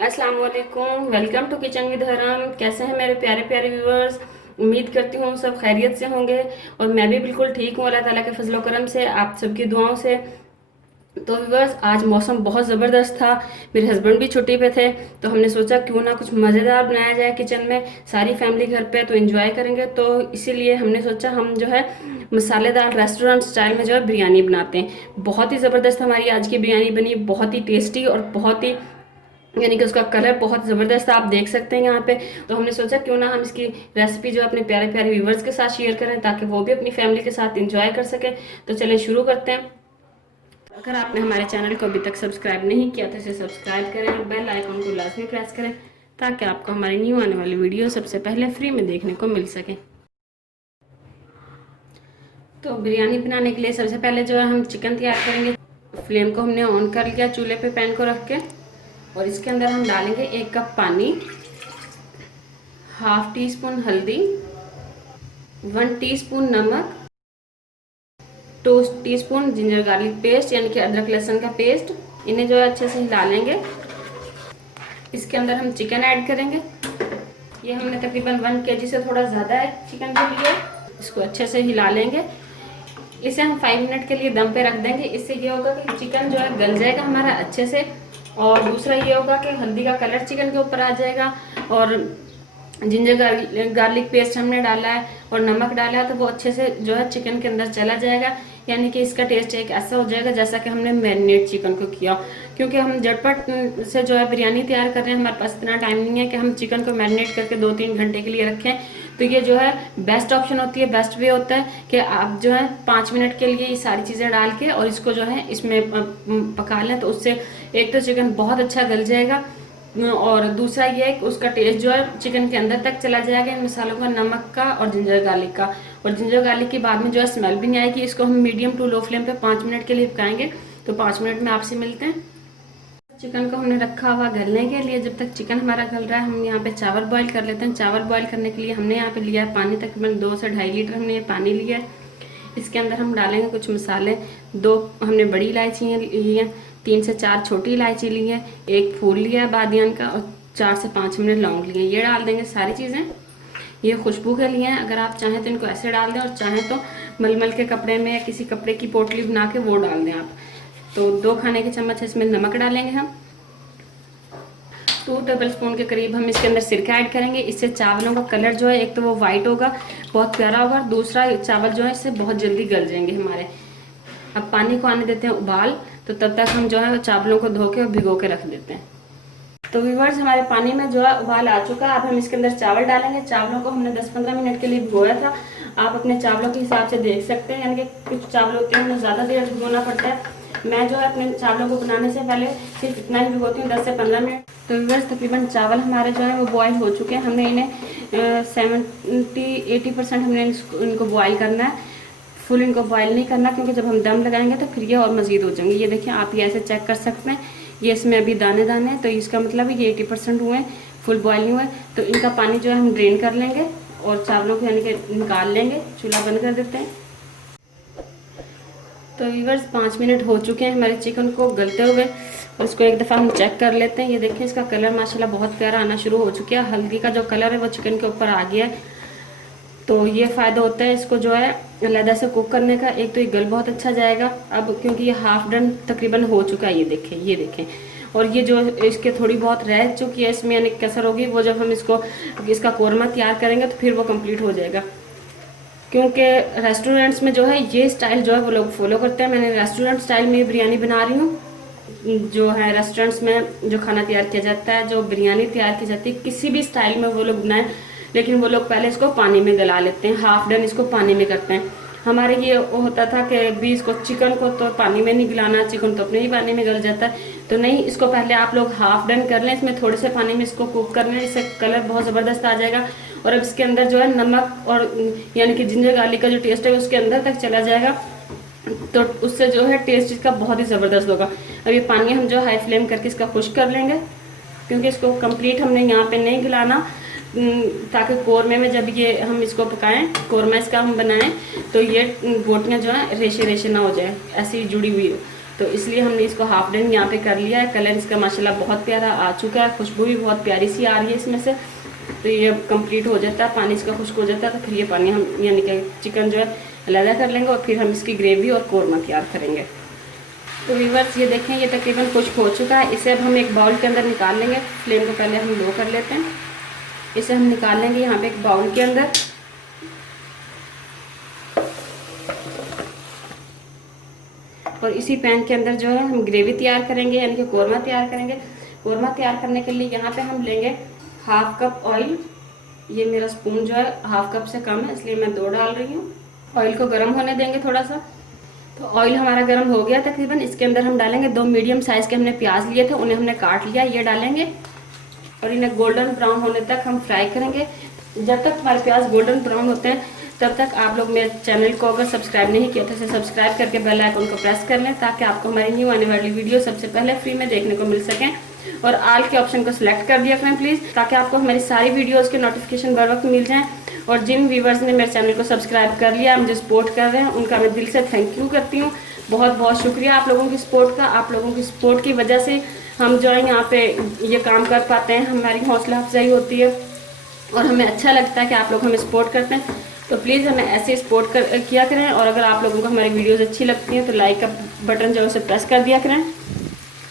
अस्सलाम वालेकुम, welcome to kitchen with हरम। कैसे हैं मेरे प्यारे प्यारे व्यूवर्स। उम्मीद करती हूँ सब खैरियत से होंगे और मैं भी बिल्कुल ठीक हूँ अल्लाह ताला के फजलो करम से, आप सबकी दुआओं से। तो व्यूवर्स, आज मौसम बहुत ज़बरदस्त था। मेरे हस्बैंड भी छुट्टी पे थे तो हमने सोचा क्यों ना कुछ मज़ेदार बनाया जाए किचन में। सारी फैमिली घर पे तो एंजॉय करेंगे, तो इसीलिए हमने सोचा हम जो है मसालेदार रेस्टोरेंट स्टाइल में जो है बिरयानी बनाते हैं। बहुत ही ज़बरदस्त हमारी आज की बिरयानी बनी, बहुत ही टेस्टी और बहुत ही यानी कि उसका कलर बहुत ज़बरदस्त है, आप देख सकते हैं यहाँ पे। तो हमने सोचा क्यों ना हम इसकी रेसिपी जो अपने प्यारे प्यारे व्यूवर्स के साथ शेयर करें ताकि वो भी अपनी फैमिली के साथ एंजॉय कर सकें। तो चलें शुरू करते हैं। अगर आपने हमारे चैनल को अभी तक सब्सक्राइब नहीं किया तो इसे सब्सक्राइब करें और बेल आइकन को लाजमी प्रेस करें ताकि आपको हमारी न्यू आने वाली वीडियो सबसे पहले फ्री में देखने को मिल सके। तो बिरयानी बनाने के लिए सबसे पहले जो है हम चिकन तैयार करेंगे। फ्लेम को हमने ऑन कर लिया चूल्हे पे पैन को रख के, और इसके अंदर हम डालेंगे 1 कप पानी, हाफ टी स्पून हल्दी, 1 टीस्पून नमक, 2 टीस्पून जिंजर गार्लिक पेस्ट यानी कि अदरक लहसुन का पेस्ट। इन्हें जो है अच्छे से हिला लेंगे। इसके अंदर हम चिकन ऐड करेंगे। ये हमने तकरीबन 1 केजी से थोड़ा ज़्यादा है चिकन के लिए। इसको अच्छे से हिला लेंगे। इसे हम 5 मिनट के लिए दम पे रख देंगे। इससे ये होगा कि चिकन जो है गल जाएगा हमारा अच्छे से, और दूसरा ये होगा कि हल्दी का कलर चिकन के ऊपर आ जाएगा, और जिंजर गार्लिक पेस्ट हमने डाला है और नमक डाला है तो वो अच्छे से जो है चिकन के अंदर चला जाएगा। यानी कि इसका टेस्ट एक ऐसा हो जाएगा जैसा कि हमने मैरिनेट चिकन को किया। क्योंकि हम झटपट से जो है बिरयानी तैयार कर रहे हैं, हमारे पास इतना टाइम नहीं है कि हम चिकन को मैरिनेट करके 2-3 घंटे के लिए रखें। तो ये जो है बेस्ट ऑप्शन होती है, बेस्ट वे होता है कि आप जो है 5 मिनट के लिए ये सारी चीज़ें डाल के और इसको जो है इसमें पका लें। तो उससे एक तो चिकन बहुत अच्छा गल जाएगा, और दूसरा ये है कि उसका टेस्ट जो है चिकन के अंदर तक चला जाएगा इन मसालों का, नमक का और जिंजर गार्लिक का। और जिंजर गार्लिक के बाद में जो है स्मेल भी नहीं आएगी। इसको हम मीडियम टू लो फ्लेम पे 5 मिनट के लिए पकाएंगे। तो 5 मिनट में आपसे मिलते हैं। चिकन को हमने रखा हुआ गलने के लिए। जब तक चिकन हमारा गल रहा है हम यहाँ पे चावल बॉईल कर लेते हैं। चावल बॉईल करने के लिए हमने यहाँ पे लिया है पानी, तकरीबन 2 से 2.5 लीटर हमने ये पानी लिया है। इसके अंदर हम डालेंगे कुछ मसाले। 2 हमने बड़ी इलायची ली है, 3 से 4 छोटी इलायची ली है, 1 फूल लिया है बादियान का, और 4 से 5 हमने लौंग लिए। ये डाल देंगे सारी चीज़ें। ये खुशबू के लिए हैं। अगर आप चाहें तो इनको ऐसे डाल दें, और चाहें तो मलमल के कपड़े में या किसी कपड़े की पोटली बना के वो डाल दें आप। तो 2 खाने के चम्मच इसमें नमक डालेंगे हम। 2 टेबल स्पून के करीब हम इसके अंदर सिरका ऐड करेंगे। इससे चावलों का कलर जो है एक तो वो वाइट होगा, बहुत प्यारा होगा, दूसरा चावल जो है इससे बहुत जल्दी गल जाएंगे हमारे। अब पानी को आने देते हैं उबाल। तो तब तक हम जो है चावलों को धो के और भिगो के रख देते हैं। तो व्यूअर्स, हमारे पानी में जो है उबाल आ चुका है। अब हम इसके अंदर चावल डालेंगे। चावलों को हमने 10-15 मिनट के लिए भिगोया था। आप अपने चावलों के हिसाब से देख सकते हैं, यानी कि कुछ चावल होते हैं उन्हें ज़्यादा देर भिगोना पड़ता है। मैं जो है अपने चावलों को बनाने से पहले सिर्फ इतना ही भिगोती हूँ, 10 से 15 मिनट। तो व्यूअर्स, तकरीबन चावल हमारे जो है वो बॉयल हो चुके हैं। हमने इन्हें 70-80% हमने इनको बॉयल करना है। फुल इनको बॉयल नहीं करना, क्योंकि जब हम दम लगाएंगे तो फिर ये और मज़ीद हो जाएंगे। ये देखिए, आप ये ऐसे चेक कर सकते हैं, ये इसमें अभी दाने दाने हैं, तो इसका मतलब है ये 80% हुए, फुल बॉयल नहीं हुए। तो इनका पानी जो है हम ड्रेन कर लेंगे और चावलों को यानी कि निकाल लेंगे। चूल्हा बंद कर देते हैं। तो व्यूअर्स, 5 मिनट हो चुके हैं हमारे चिकन को गलते हुए, और इसको एक दफ़ा हम चेक कर लेते हैं। ये देखिए, इसका कलर माशाल्लाह बहुत प्यारा आना शुरू हो चुका है। हल्दी का जो कलर है वो चिकन के ऊपर आ गया है। तो ये फ़ायदा होता है इसको जो है अलहदा से कुक करने का। एक तो ये गल बहुत अच्छा जाएगा अब, क्योंकि ये हाफ डन तकरीबन हो चुका है। ये देखें। और ये जो इसके थोड़ी बहुत रह चुकी है इसमें यानी कसर होगी, वो जब हम इसका कोरमा तैयार करेंगे तो फिर वो कंप्लीट हो जाएगा। क्योंकि रेस्टोरेंट्स में जो है ये स्टाइल जो है वो लोग फॉलो करते हैं। मैंने रेस्टोरेंट स्टाइल में बिरयानी बना रही हूँ। जो है रेस्टोरेंट्स में जो खाना तैयार किया जाता है, जो बिरयानी तैयार की जाती है, किसी भी स्टाइल में वो लोग बनाएं, लेकिन वो लोग पहले इसको पानी में गला लेते हैं। हाफ डन इसको पानी में करते हैं। हमारे ये होता था कि भी इसको चिकन को तो पानी में नहीं गलाना, चिकन तो अपने ही पानी में गल जाता है। तो नहीं, इसको पहले आप लोग हाफ डन कर लें, इसमें थोड़े से पानी में इसको कुक कर लें, इससे कलर बहुत ज़बरदस्त आ जाएगा। और अब इसके अंदर जो है नमक और यानी कि जिंजर गार्लिक का जो टेस्ट है उसके अंदर तक चला जाएगा, तो उससे जो है टेस्ट इसका बहुत ही ज़बरदस्त होगा। अब ये पानी हम जो हाई फ्लेम करके इसका खुश्क कर लेंगे, क्योंकि इसको कंप्लीट हमने यहाँ पे नहीं गलाना, ताकि कोरमे में जब ये हम इसको पकाएं, कोरमा इसका हम बनाएं, तो ये बोटियाँ जो है रेशे रेशे ना हो जाए, ऐसी जुड़ी हुई हो। तो इसलिए हमने इसको हाफ डन यहाँ पे कर लिया है। कलर इसका माशाल्लाह बहुत प्यारा आ चुका है, खुशबू भी बहुत प्यारी सी आ रही है इसमें से। तो ये अब कंप्लीट हो जाता है, पानी इसका खुश्क हो जाता है, तो फिर ये पानी हम यानी कि चिकन जो है अलग कर लेंगे और फिर हम इसकी ग्रेवी और कोरमा तैयार करेंगे। तो व्यूअर्स ये देखें ये तकरीबन खुश्क हो चुका है। इसे अब हम एक बाउल के अंदर निकाल लेंगे। फ्लेम को पहले हम लो कर लेते हैं। इसे हम निकाल लेंगे यहाँ पे एक बाउल के अंदर। और इसी पैन के अंदर जो है हम ग्रेवी तैयार करेंगे यानी कि कोरमा तैयार करेंगे। कोरमा तैयार करने के लिए यहाँ पे हम लेंगे हाफ कप ऑयल। ये मेरा स्पून जो है हाफ कप से कम है, इसलिए मैं 2 डाल रही हूँ। ऑयल को गर्म होने देंगे थोड़ा सा। तो ऑयल हमारा गर्म हो गया तकरीबन। इसके अंदर हम डालेंगे 2 मीडियम साइज़ के हमने प्याज लिए थे, उन्हें हमने काट लिया, ये डालेंगे और इन्हें गोल्डन ब्राउन होने तक हम फ्राई करेंगे। जब तक हमारे प्याज गोल्डन ब्राउन होते हैं तब तक आप लोग मेरे चैनल को अगर सब्सक्राइब नहीं किया तो इसे सब्सक्राइब करके बेल आइकन को प्रेस कर लें, ताकि आपको हमारी न्यू आने वाली वीडियो सबसे पहले फ्री में देखने को मिल सकें। और आल के ऑप्शन को सिलेक्ट कर दिया करें प्लीज़, ताकि आपको हमारी सारी वीडियोस के नोटिफिकेशन बर वक्त मिल जाएं। और जिन व्यूवर्स ने मेरे चैनल को सब्सक्राइब कर लिया, मुझे सपोर्ट कर रहे हैं, उनका मैं दिल से थैंक यू करती हूँ। बहुत बहुत शुक्रिया आप लोगों की सपोर्ट का। आप लोगों की सपोर्ट की वजह से हम जो है यहाँ पे ये काम कर पाते हैं, हमारी हौसला अफजाई होती है और हमें अच्छा लगता है कि आप लोग हमें सपोर्ट करते हैं। तो प्लीज़ हमें ऐसे सपोर्ट किया करें। और अगर आप लोगों को हमारी वीडियोस अच्छी लगती हैं तो लाइक का बटन जो है उसे प्रेस कर दिया करें।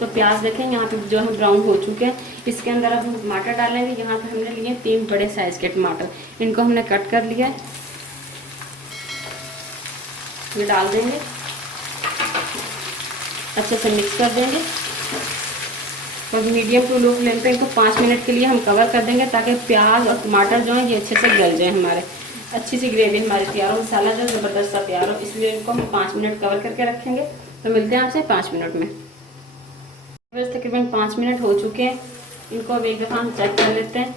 तो प्याज देखें यहाँ पे जो है ब्राउन हो चुके हैं। इसके अंदर अब हम टमाटर डालेंगे। यहाँ पे हमने लिए 3 बड़े साइज़ के टमाटर, इनको हमने कट कर लिया है, ये डाल देंगे, अच्छे से मिक्स कर देंगे और मीडियम टू लो फ्लेम पे इनको 5 मिनट के लिए हम कवर कर देंगे, ताकि प्याज और टमाटर जो है ये अच्छे से गल जाए, हमारे अच्छी सी ग्रेवी हमारी तैयार हो, मसाला जो ज़बरदस्त सा तैयार हो। इसलिए इनको हम 5 मिनट कवर करके रखेंगे। तो मिलते हैं आपसे 5 मिनट में। बस तकरीबन 5 मिनट हो चुके हैं। इनको अब एक दफ़ा हम चेक कर लेते हैं।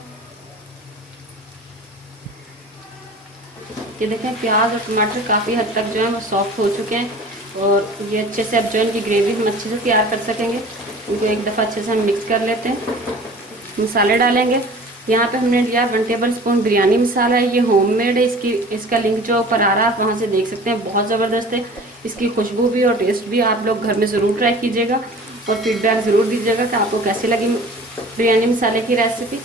ये देखें प्याज और टमाटर काफ़ी हद तक जो है वो सॉफ्ट हो चुके हैं और ये अच्छे से अब जो है इनकी ग्रेवी हम अच्छे से तैयार कर सकेंगे। इनको एक दफ़ा अच्छे से हम मिक्स कर लेते हैं। मसाले डालेंगे। यहाँ पे हमने लिया 1 टेबल स्पून बिरयानी मसाला है, ये होममेड है। इसका लिंक जो ऊपर आ रहा है आप वहाँ से देख सकते हैं, बहुत ज़बरदस्त है। इसकी खुशबू भी और टेस्ट भी आप लोग घर में ज़रूर ट्राई कीजिएगा और फीडबैक ज़रूर दीजिएगा कि आपको कैसी लगी बिरयानी मसाले की रेसिपी।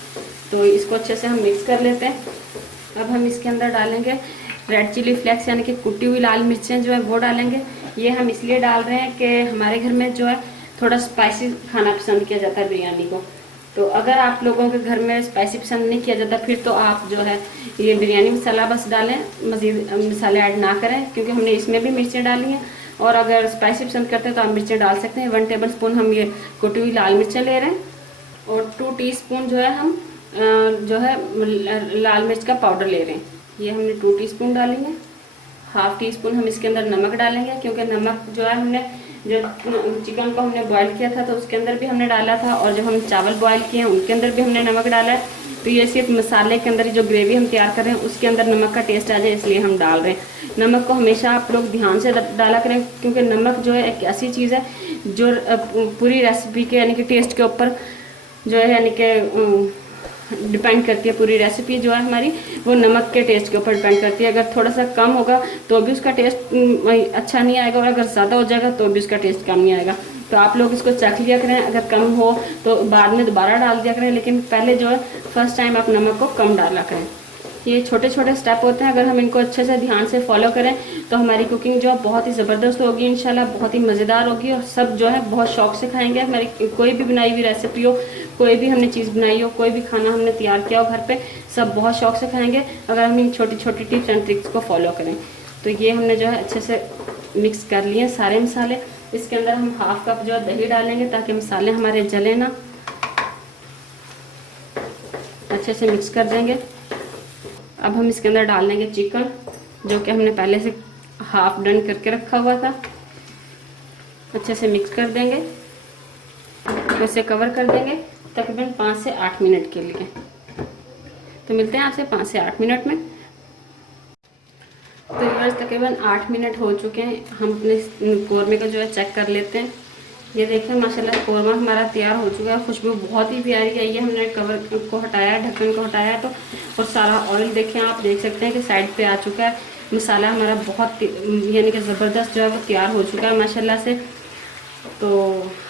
तो इसको अच्छे से हम मिक्स कर लेते हैं। अब हम इसके अंदर डालेंगे रेड चिली फ्लेक्स यानी कि कुटी हुई लाल मिर्चें जो है वो डालेंगे। ये हम इसलिए डाल रहे हैं कि हमारे घर में जो है थोड़ा स्पाइसी खाना पसंद किया जाता है बिरयानी को। तो अगर आप लोगों के घर में स्पाइसी पसंद नहीं किया जाता फिर तो आप जो है ये बिरयानी मसाला बस डालें, मज़ीद मसाले ऐड ना करें, क्योंकि हमने इसमें भी मिर्चें डाली हैं। और अगर स्पाइसी पसंद करते हैं तो आप मिर्चें डाल सकते हैं। 1 टेबल स्पून हम ये कुटी हुई लाल मिर्चें ले रहे हैं और 2 टीस्पून जो है हम जो है लाल मिर्च का पाउडर ले रहे हैं। ये हमने 2 टीस्पून डालेंगे। हाफ टी स्पून हम इसके अंदर नमक डालेंगे, क्योंकि नमक जो है हमने जो चिकन को हमने बॉईल किया था तो उसके अंदर भी हमने डाला था और जब हम चावल बॉईल किए हैं उनके अंदर भी हमने नमक डाला है। तो ये सिर्फ मसाले के अंदर जो ग्रेवी हम तैयार कर रहे हैं उसके अंदर नमक का टेस्ट आ जाए इसलिए हम डाल रहे हैं। नमक को हमेशा आप लोग ध्यान से डाला करें, क्योंकि नमक जो है एक ऐसी चीज़ है जो पूरी रेसिपी के यानी कि टेस्ट के ऊपर जो है यानी कि डिपेंड करती है। पूरी रेसिपी जो है हमारी वो नमक के टेस्ट के ऊपर डिपेंड करती है। अगर थोड़ा सा कम होगा तो भी उसका टेस्ट अच्छा नहीं आएगा और अगर ज़्यादा हो जाएगा तो भी उसका टेस्ट कम नहीं आएगा। तो आप लोग इसको चख लिया करें, अगर कम हो तो बाद में दोबारा डाल दिया करें, लेकिन पहले जो है फर्स्ट टाइम आप नमक को कम डाला करें। ये छोटे छोटे स्टेप होते हैं, अगर हम इनको अच्छे से ध्यान से फॉलो करें तो हमारी कुकिंग जो है बहुत ही ज़बरदस्त होगी इंशाल्लाह, बहुत ही मज़ेदार होगी और सब जो है बहुत शौक से खाएंगे। हमारी कोई भी बनाई हुई रेसिपी हो, कोई भी हमने चीज़ बनाई हो, कोई भी खाना हमने तैयार किया हो घर पे, सब बहुत शौक से खाएंगे अगर हम इन छोटी छोटी टिप्स एंड ट्रिक्स को फॉलो करें। तो ये हमने जो है अच्छे से मिक्स कर लिए सारे मसाले। इसके अंदर हम हाफ कप जो है दही डालेंगे ताकि मसाले हमारे जले ना। अच्छे से मिक्स कर देंगे। अब हम इसके अंदर डाल देंगे चिकन, जो कि हमने पहले से हाफ डन करके रखा हुआ था। अच्छे से मिक्स कर देंगे, उसे कवर कर देंगे तकरीबन 5 से 8 मिनट के लिए। तो मिलते हैं आपसे 5 से 8 मिनट में। तो व्यूअर्स तकरीबन 8 मिनट हो चुके हैं। हम अपने कौरमे का जो है चेक कर लेते हैं। ये देखें माशाल्लाह कौरमा हमारा तैयार हो चुका है। खुशबू बहुत ही प्यारी आई है। हमने कवर को हटाया, ढक्कन को हटाया तो और सारा ऑयल देखें, आप देख सकते हैं कि साइड पे आ चुका है। मसाला हमारा बहुत यानी कि ज़बरदस्त जो है वो तैयार हो चुका है माशाल्लाह से। तो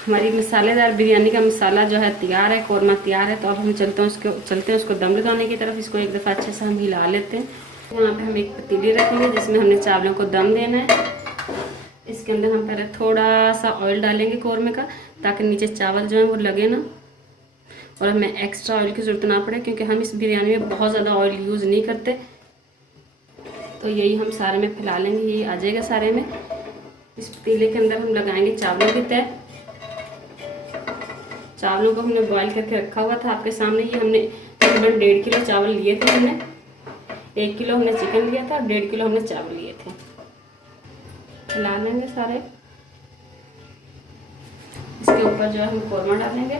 हमारी मसालेदार बिरयानी का मसाला जो है तैयार है, कौरमा तैयार है। तो अब हम चलते हैं उसको दम लगाने की तरफ। इसको एक दफ़ा अच्छे से हम हिला लेते हैं। यहाँ पे हम एक पतीली रखेंगे जिसमें हमने चावलों को दम देना है। इसके अंदर हम पहले थोड़ा सा ऑयल डालेंगे कौरमे का, ताकि नीचे चावल जो है वो लगे ना, और हमें एक्स्ट्रा ऑयल की ज़रूरत ना पड़े, क्योंकि हम इस बिरयानी में बहुत ज़्यादा ऑयल यूज़ नहीं करते। तो यही हम सारे में फैला लेंगे, यही आ जाएगा सारे में। इस पतीले के अंदर हम लगाएंगे चावलों की तह। चावलों को हमने बॉईल करके रखा हुआ था आपके सामने। ये हमने तकरीबन 1.5 किलो चावल लिए थे हमने। 1 किलो हमने चिकन लिया था और 1.5 किलो हमने चावल लिए थे। हिला लेंगे सारे। इसके ऊपर जो है हम कौरमा डालेंगे,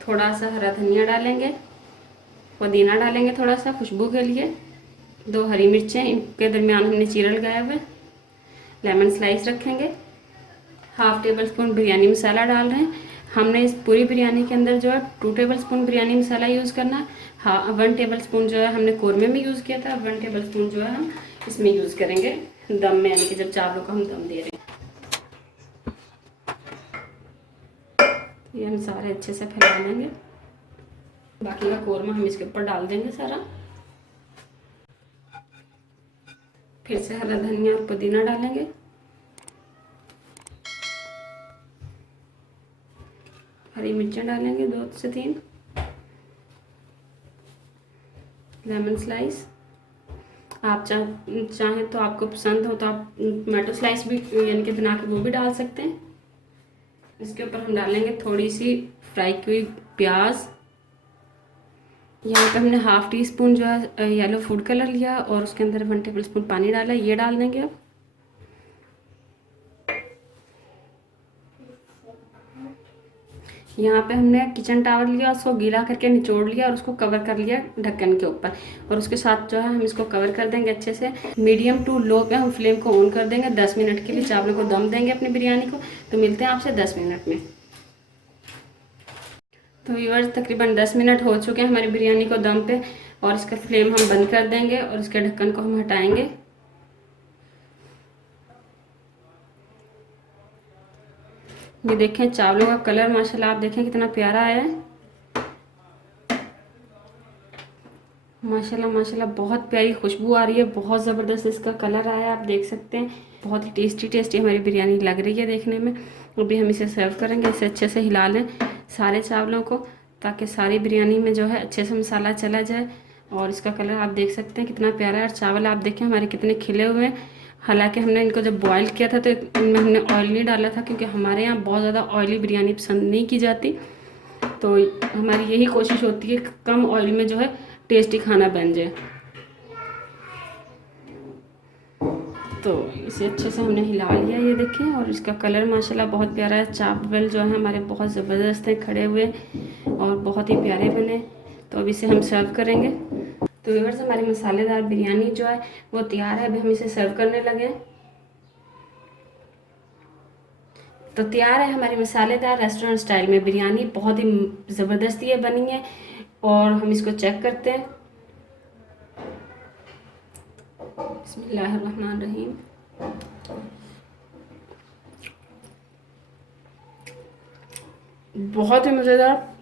थोड़ा सा हरा धनिया डालेंगे, पुदीना डालेंगे थोड़ा सा खुशबू के लिए, 2 हरी मिर्चें, इनके दरमियान हमने चीरा लगाया हुआ है, लेमन स्लाइस रखेंगे, 1/2 टेबल स्पून बिरयानी मसाला डाल रहे हैं। हमने इस पूरी बिरयानी के अंदर जो है 2 टेबल स्पून बिरयानी मसाला यूज़ करना है। हाँ, 1 टेबल स्पून जो है हमने कौरमे में यूज़ किया था, 1 टेबल स्पून जो है हम इसमें यूज़ करेंगे दम में, यानी कि जब चावलों को हम दम दे रहे हैं। ये हम सारे अच्छे से फैला लेंगे। बाकी का कौरमा हम इसके ऊपर डाल देंगे सारा। फिर से हरा धनिया और पुदीना डालेंगे, हरी मिर्चें डालेंगे 2 से 3, लेमन स्लाइस। आप चाहें तो, आपको पसंद हो तो आप टमाटो स्लाइस भी यानी कि बना के वो भी डाल सकते हैं। इसके ऊपर हम डालेंगे थोड़ी सी फ्राई की हुई प्याज। यहाँ पे हमने 1/2 टी स्पून जो है येलो फूड कलर लिया और उसके अंदर 1 टेबल स्पून पानी डाला, ये डाल देंगे अब। यहाँ पे हमने किचन टावल लिया, उसको गीला करके निचोड़ लिया और उसको कवर कर लिया ढक्कन के ऊपर, और उसके साथ जो है हम इसको कवर कर देंगे अच्छे से। मीडियम टू लो पे हम फ्लेम को ऑन कर देंगे। 10 मिनट के लिए चावलों को दम देंगे अपनी बिरयानी को। तो मिलते हैं आपसे 10 मिनट में। तो व्यूअर्स, तकरीबन 10 मिनट हो चुके हैं हमारी बिरयानी को दम पे, और इसका फ्लेम हम बंद कर देंगे और इसके ढक्कन को हम हटाएंगे। ये देखें चावलों का कलर माशाल्लाह, आप देखें कितना प्यारा आया है। माशाल्लाह माशाल्लाह, बहुत प्यारी खुशबू आ रही है, बहुत ज़बरदस्त इसका कलर आया है, आप देख सकते हैं। बहुत ही टेस्टी हमारी बिरयानी लग रही है देखने में। अभी हम इसे सर्व करेंगे। इसे अच्छे से हिला लें सारे चावलों को, ताकि सारी बिरयानी में जो है अच्छे से मसाला चला जाए। और इसका कलर आप देख सकते हैं कितना प्यारा है। और चावल आप देखें हमारे कितने खिले हुए हैं। हालांकि हमने इनको जब बॉईल किया था तो इनमें हमने ऑयल नहीं डाला था, क्योंकि हमारे यहाँ बहुत ज़्यादा ऑयली बिरयानी पसंद नहीं की जाती। तो हमारी यही कोशिश होती है कम ऑयल में जो है टेस्टी खाना बन जाए। तो इसे अच्छे से हमने हिला लिया, ये देखें। और इसका कलर माशाल्लाह बहुत प्यारा है। चावल जो है हमारे बहुत ज़बरदस्त हैं, खड़े हुए और बहुत ही प्यारे बने। तो अब इसे हम सर्व करेंगे। तो व्यूअर्स, हमारी मसालेदार बिरयानी जो है वो तैयार है। अभी हम इसे सर्व करने लगे। तो तैयार है हमारी मसालेदार रेस्टोरेंट स्टाइल में बिरयानी। बहुत ही ज़बरदस्त ये बनी है। और हम इसको चेक करते हैं। बिस्मिल्लाहिर्रहमानिर्रहीम। बहुत ही मज़ेदार,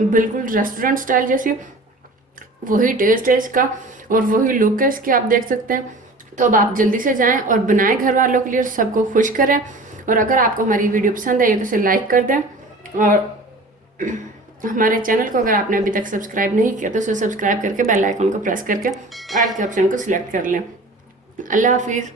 बिल्कुल रेस्टोरेंट स्टाइल जैसी वही टेस्ट है इसका और वही लुक है इसकी, आप देख सकते हैं। तो अब आप जल्दी से जाएं और बनाएं घर वालों के लिए, सबको खुश करें। और अगर आपको हमारी वीडियो पसंद आई तो इसे लाइक कर दें, और हमारे चैनल को अगर आपने अभी तक सब्सक्राइब नहीं किया तो उसे सब्सक्राइब करके बेल आइकन को प्रेस करके ऑल के ऑप्शन को सिलेक्ट कर लें। अल्लाह हाफिज़।